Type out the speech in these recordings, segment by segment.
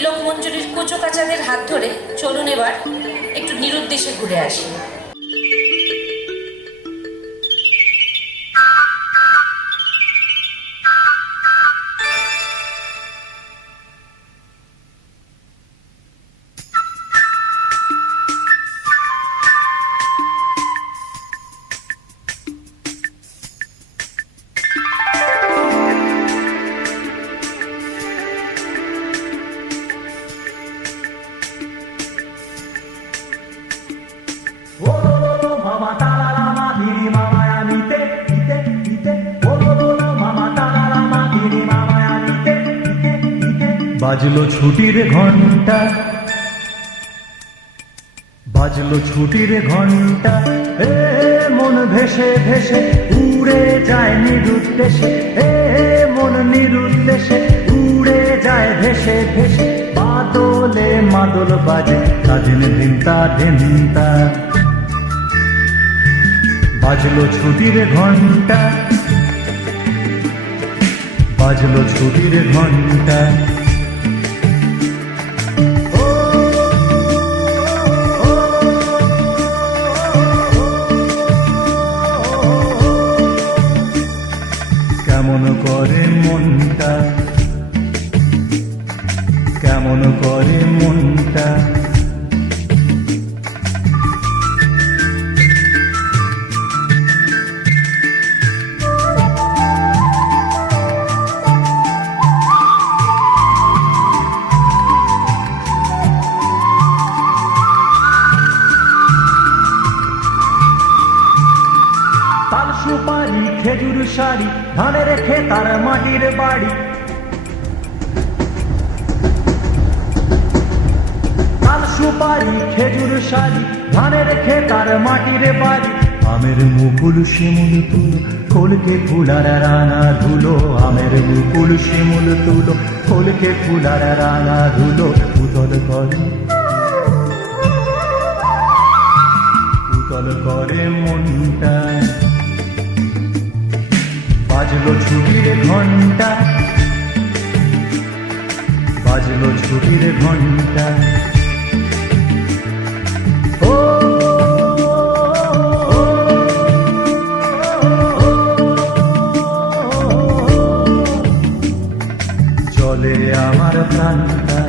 তিলক মঞ্জুরির কুচো কাচাদের হাত ধরে চলুন এবার একটু নিরুদ্দেশে ঘুরে আসি। বাজলো ছুটির ঘন্টা, বাজলো ছুটির ঘন্টা, এ মন ভেসে ভেসে উড়ে যায় নিরুদ্দেশে, এ মন নিরুদ্দেশে উড়ে যায় ভেসে ভেসে। বাদলে মাদল বাজে কাদিন ধিনতা ধিনতা, বাজলো ছুটির ঘন্টা, বাজলো ছুটির ঘন্টা। কেমন করে মনটা, কেমন করে মনটা, তাল সুপারি খেজুর শাড়ি ধানের খেতার মাটির বাড়ি, তাল সুপারি খেজুর শাড়ি ধানের খেতার মাটির বাড়ি। আমের মুকুল শিমুল তুলো খোলকে ফুলার রাঙা ধুলো, আমের মুকুল শিমুল তুলো খোলকে ফুলার রাঙা ধুলো। উতল করে, উতল করে মনটা, বাজলো ছুটির ঘন্টা, বাজলো ছুটির ঘন্টা। ও চলে আমার প্রাণটা,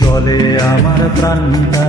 চলে আমার প্রাণটা।